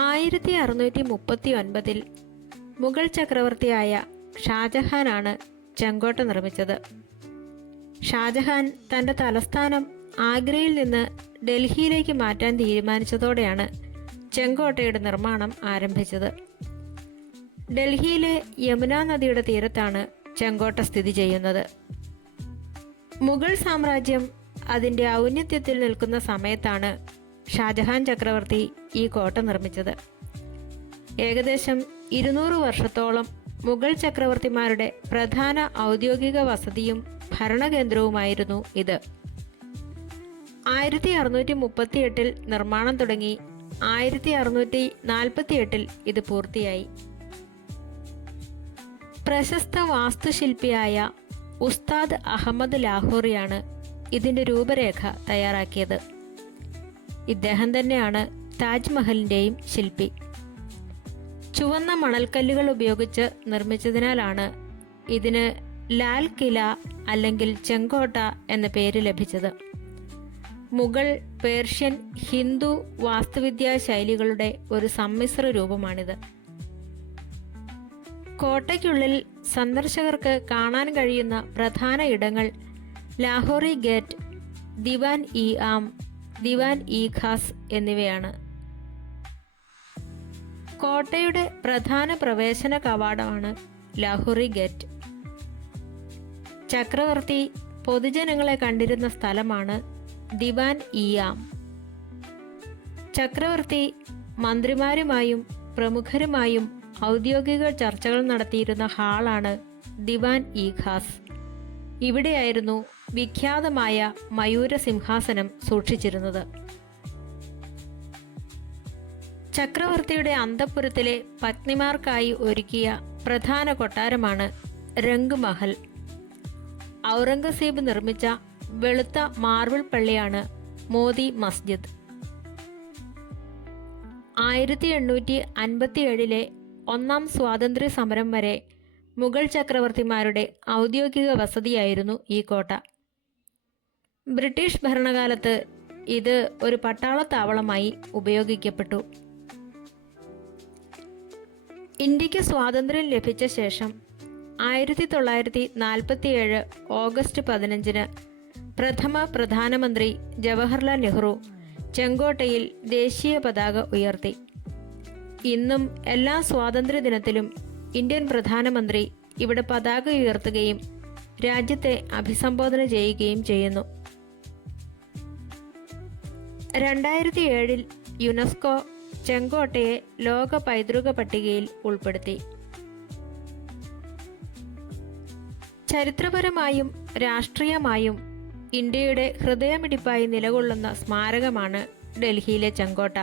1639 മുഗൾ ചക്രവർത്തിയായ ഷാജഹാനാണ് ചെങ്കോട്ട നിർമ്മിച്ചത്. ഷാജഹാൻ തൻ്റെ തലസ്ഥാനം ആഗ്രയിൽ നിന്ന് ഡൽഹിയിലേക്ക് മാറ്റാൻ തീരുമാനിച്ചതോടെയാണ് ചെങ്കോട്ടയുടെ നിർമ്മാണം ആരംഭിച്ചത്. ഡൽഹിയിലെ യമുനാ നദിയുടെ തീരത്താണ് ചെങ്കോട്ട സ്ഥിതി ചെയ്യുന്നത്. മുഗൾ സാമ്രാജ്യം അതിൻ്റെ ഔന്നത്യത്തിൽ നിൽക്കുന്ന സമയത്താണ് ഷാജഹാൻ ചക്രവർത്തി ഈ കോട്ട നിർമ്മിച്ചത്. ഏകദേശം 200 വർഷത്തോളം മുഗൾ ചക്രവർത്തിമാരുടെ പ്രധാന ഔദ്യോഗിക വസതിയും ഭരണകേന്ദ്രവുമായിരുന്നു ഇത്. 1638 നിർമ്മാണം തുടങ്ങി 1648 ഇത് പൂർത്തിയായി. പ്രശസ്ത വാസ്തുശില്പിയായ ഉസ്താദ് അഹമ്മദ് ലാഹോറിയാണ് ഇതിൻ്റെ രൂപരേഖ തയ്യാറാക്കിയത്. ഇദ്ദേഹം തന്നെയാണ് താജ്മഹലിൻ്റെയും ശില്പി. ചുവന്ന മണൽക്കല്ലുകൾ ഉപയോഗിച്ച് നിർമ്മിച്ചതിനാലാണ് ഇതിന് ലാൽ കില അല്ലെങ്കിൽ ചെങ്കോട്ട എന്ന പേര് ലഭിച്ചത്. മുഗൾ, പേർഷ്യൻ, ഹിന്ദു വാസ്തുവിദ്യാ ശൈലികളുടെ ഒരു സമ്മിശ്ര രൂപമാണിത്. കോട്ടയ്ക്കുള്ളിൽ സന്ദർശകർക്ക് കാണാൻ കഴിയുന്ന പ്രധാന ഇടങ്ങൾ ലാഹോറി ഗേറ്റ്, ദിവാൻ ഇ ആം, ദിവാൻ ഇ ഖാസ് എന്നിവയാണ്. കോട്ടയുടെ പ്രധാന പ്രവേശന കവാടമാണ് ലാഹോറി ഗേറ്റ്. ചക്രവർത്തി പൊതുജനങ്ങളെ കണ്ടിരുന്ന സ്ഥലമാണ് ദിവാൻ ഇ ആം. ചക്രവർത്തി മന്ത്രിമാരുമായും പ്രമുഖരുമായും ഔദ്യോഗിക ചർച്ചകൾ നടത്തിയിരുന്ന ഹാളാണ് ദിവാൻ ഇ ഖാസ്. ഇവിടെയായിരുന്നു വിഖ്യാതമായ മയൂര സിംഹാസനം സൂക്ഷിച്ചിരുന്നത്. ചക്രവർത്തിയുടെ അന്തഃപുരത്തിലെ പത്നിമാർക്കായി ഒരുക്കിയ പ്രധാന കൊട്ടാരമാണ് രംഗ് മഹൽ. ഔറംഗസീബ് നിർമ്മിച്ച വെളുത്ത മാർബിൾ പള്ളിയാണ് മോദി മസ്ജിദ്. 1857 ഒന്നാം സ്വാതന്ത്ര്യ സമരം വരെ മുഗൾ ചക്രവർത്തിമാരുടെ ഔദ്യോഗിക വസതിയായിരുന്നു ഈ കോട്ട. ബ്രിട്ടീഷ് ഭരണകാലത്ത് ഇത് ഒരു പട്ടാളത്താവളമായി ഉപയോഗിക്കപ്പെട്ടു. ഇന്ത്യക്ക് സ്വാതന്ത്ര്യം ലഭിച്ച ശേഷം 1947 ഓഗസ്റ്റ് 15 പ്രഥമ പ്രധാനമന്ത്രി ജവഹർലാൽ നെഹ്റു ചെങ്കോട്ടയിൽ ദേശീയ പതാക ഉയർത്തി. ഇന്നും എല്ലാ സ്വാതന്ത്ര്യദിനത്തിലും ഇന്ത്യൻ പ്രധാനമന്ത്രി ഇവിടെ പതാക ഉയർത്തുകയും രാജ്യത്തെ അഭിസംബോധന ചെയ്യുകയും ചെയ്യുന്നു. 2007 യുനെസ്കോ ചെങ്കോട്ടയെ ലോക പൈതൃക പട്ടികയിൽ ഉൾപ്പെടുത്തി. ചരിത്രപരമായും രാഷ്ട്രീയമായും ഇന്ത്യയുടെ ഹൃദയമിടിപ്പായി നിലകൊള്ളുന്ന സ്മാരകമാണ് ഡൽഹിയിലെ ചെങ്കോട്ട.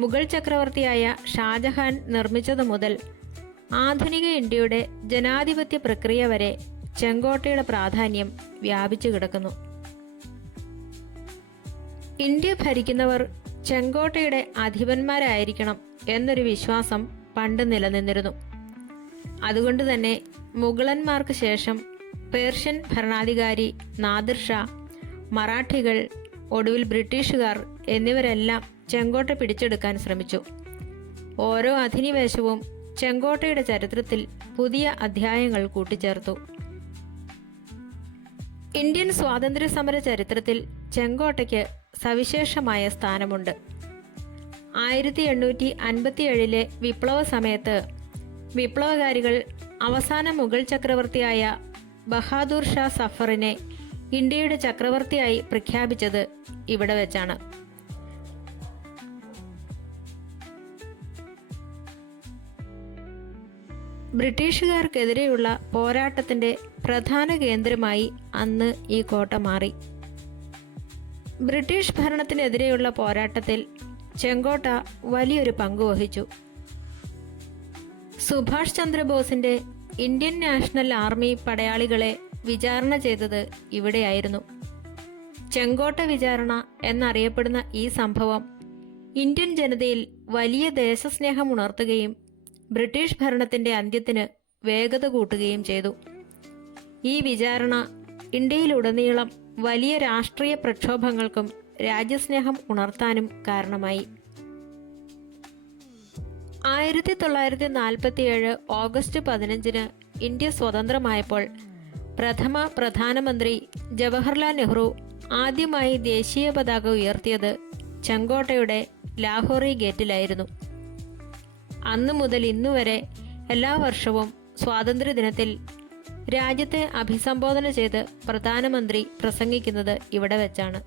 മുഗൾ ചക്രവർത്തിയായ ഷാജഹാൻ നിർമ്മിച്ചതു മുതൽ ആധുനിക ഇന്ത്യയുടെ ജനാധിപത്യ പ്രക്രിയ വരെ ചെങ്കോട്ടയുടെ പ്രാധാന്യം വ്യാപിച്ചു കിടക്കുന്നു. ഇന്ത്യ ഭരിക്കുന്നവർ ചെങ്കോട്ടയുടെ അധിപന്മാരായിരിക്കണം എന്നൊരു വിശ്വാസം പണ്ട് നിലനിന്നിരുന്നു. അതുകൊണ്ട് തന്നെ മുഗളന്മാർക്ക് ശേഷം പേർഷ്യൻ ഭരണാധികാരി നാദിർ ഷാ, മറാഠികൾ, ഒടുവിൽ ബ്രിട്ടീഷുകാർ എന്നിവരെല്ലാം ചെങ്കോട്ട പിടിച്ചെടുക്കാൻ ശ്രമിച്ചു. ഓരോ അധിനിവേശവും ചെങ്കോട്ടയുടെ ചരിത്രത്തിൽ പുതിയ അധ്യായങ്ങൾ കൂട്ടിച്ചേർത്തു. ഇന്ത്യൻ സ്വാതന്ത്ര്യ സമര ചരിത്രത്തിൽ ചെങ്കോട്ടയ്ക്ക് സവിശേഷമായ സ്ഥാനമുണ്ട്. 1857 വിപ്ലവ സമയത്ത് വിപ്ലവകാരികൾ അവസാന മുഗൾ ചക്രവർത്തിയായ ബഹാദൂർ ഷാ സഫറിനെ ഇന്ത്യയുടെ ചക്രവർത്തിയായി പ്രഖ്യാപിച്ചത് ഇവിടെ വെച്ചാണ്. ബ്രിട്ടീഷുകാർക്കെതിരെയുള്ള പോരാട്ടത്തിൻ്റെ പ്രധാന കേന്ദ്രമായി അന്ന് ഈ കോട്ട മാറി. ബ്രിട്ടീഷ് ഭരണത്തിനെതിരെയുള്ള പോരാട്ടത്തിൽ ചെങ്കോട്ട വലിയൊരു പങ്ക് വഹിച്ചു. സുഭാഷ് ചന്ദ്രബോസിന്റെ ഇന്ത്യൻ നാഷണൽ ആർമി പടയാളികളെ വിചാരണ ചെയ്തത് ഇവിടെയായിരുന്നു. ചെങ്കോട്ട വിചാരണ എന്നറിയപ്പെടുന്ന ഈ സംഭവം ഇന്ത്യൻ ജനതയിൽ വലിയ ദേശസ്നേഹം ഉണർത്തുകയും ബ്രിട്ടീഷ് ഭരണത്തിൻ്റെ അന്ത്യത്തിന് വേഗത കൂട്ടുകയും ചെയ്തു. ഈ വിചാരണ ഇന്ത്യയിലുടനീളം വലിയ രാഷ്ട്രീയ പ്രക്ഷോഭങ്ങൾക്കും രാജ്യസ്നേഹം ഉണർത്താനും കാരണമായി. 1947 ഓഗസ്റ്റ് 15 ഇന്ത്യ സ്വതന്ത്രമായപ്പോൾ പ്രഥമ പ്രധാനമന്ത്രി ജവഹർലാൽ നെഹ്റു ആദ്യമായി ദേശീയ പതാക ഉയർത്തിയത് ചെങ്കോട്ടയുടെ ലാഹോറി ഗേറ്റിലായിരുന്നു. അന്നു മുതൽ ഇന്നുവരെ എല്ലാ വർഷവും സ്വാതന്ത്ര്യദിനത്തിൽ രാജ്യത്തെ അഭിസംബോധന ചെയ്ത് പ്രധാനമന്ത്രി പ്രസംഗിക്കുന്നത് ഇവിടെ വെച്ചാണ്.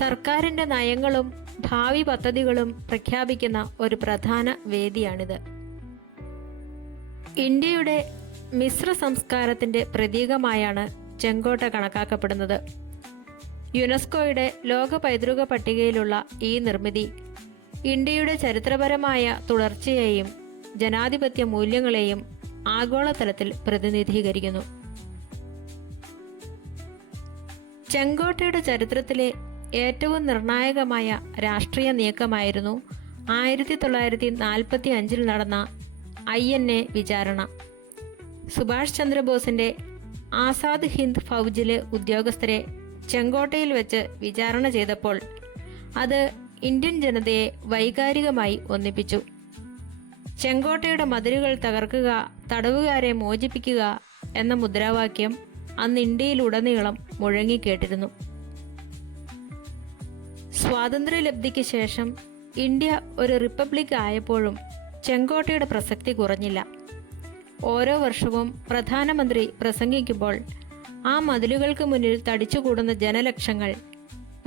സർക്കാരിൻ്റെ നയങ്ങളും ഭാവി പദ്ധതികളും പ്രഖ്യാപിക്കുന്ന ഒരു പ്രധാന വേദിയാണിത്. ഇന്ത്യയുടെ മിശ്ര സംസ്കാരത്തിൻ്റെ പ്രതീകമായാണ് ചെങ്കോട്ട കണക്കാക്കപ്പെടുന്നത്. യുനെസ്കോയുടെ ലോക പൈതൃക പട്ടികയിലുള്ള ഈ നിർമ്മിതി ഇന്ത്യയുടെ ചരിത്രപരമായ തുടർച്ചയെയും ജനാധിപത്യ മൂല്യങ്ങളെയും ആഗോളതലത്തിൽ പ്രതിനിധീകരിക്കുന്നു. ചെങ്കോട്ടയുടെ ചരിത്രത്തിലെ ഏറ്റവും നിർണായകമായ രാഷ്ട്രീയ നീക്കമായിരുന്നു 1945 നടന്ന INA വിചാരണ. സുഭാഷ് ചന്ദ്രബോസിന്റെ ആസാദ് ഹിന്ദ് ഫൗജിലെ ഉദ്യോഗസ്ഥരെ ചെങ്കോട്ടയിൽ വെച്ച് വിചാരണ ചെയ്തപ്പോൾ അത് ഇന്ത്യൻ ജനതയെ വൈകാരികമായി ഒന്നിപ്പിച്ചു. ചെങ്കോട്ടയുടെ മതിലുകൾ തകർക്കുക, തടവുകാരെ മോചിപ്പിക്കുക എന്ന മുദ്രാവാക്യം അന്ന് ഇന്ത്യയിലുടനീളം മുഴങ്ങിക്കേട്ടിരുന്നു. സ്വാതന്ത്ര്യലബ്ധിക്ക് ശേഷം ഇന്ത്യ ഒരു റിപ്പബ്ലിക് ആയപ്പോഴും ചെങ്കോട്ടയുടെ പ്രസക്തി കുറഞ്ഞില്ല. ഓരോ വർഷവും പ്രധാനമന്ത്രി പ്രസംഗിക്കുമ്പോൾ ആ മതിലുകൾക്ക് മുന്നിൽ തടിച്ചുകൂടുന്ന ജനലക്ഷങ്ങൾ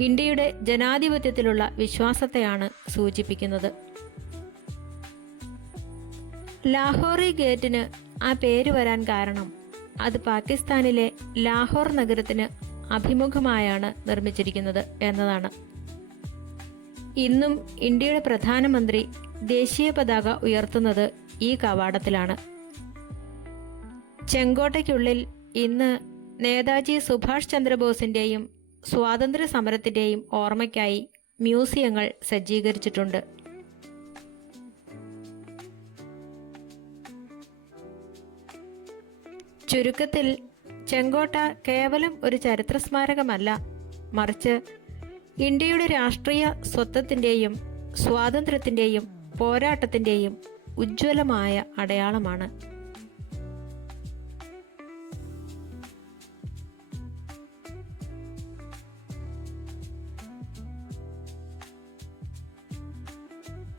ഇന്ത്യയുടെ ജനാധിപത്യത്തിലുള്ള വിശ്വാസത്തെയാണ് സൂചിപ്പിക്കുന്നത്. ലാഹോറി ഗേറ്റിന് ആ പേര് വരാൻ കാരണം അത് പാകിസ്ഥാനിലെ ലാഹോർ നഗരത്തിന് അഭിമുഖമായാണ് നിർമ്മിച്ചിരിക്കുന്നത് എന്നതാണ്. ഇന്നും ഇന്ത്യയുടെ പ്രധാനമന്ത്രി ദേശീയ പതാക ഉയർത്തുന്നത് ഈ കവാടത്തിലാണ്. ചെങ്കോട്ടയ്ക്കുള്ളിൽ ഇന്ന് നേതാജി സുഭാഷ് ചന്ദ്രബോസിൻ്റെയും സ്വാതന്ത്ര്യ സമരത്തിൻ്റെയും ഓർമ്മയ്ക്കായി മ്യൂസിയങ്ങൾ സജ്ജീകരിച്ചിട്ടുണ്ട്. ചുരുക്കത്തിൽ ചെങ്കോട്ട കേവലം ഒരു ചരിത്ര സ്മാരകമല്ല, മറിച്ച് ഇന്ത്യയുടെ രാഷ്ട്രീയ സ്വത്വത്തിൻ്റെയും സ്വാതന്ത്ര്യത്തിൻ്റെയും പോരാട്ടത്തിൻ്റെയും ഉജ്ജ്വലമായ അടയാളമാണ്.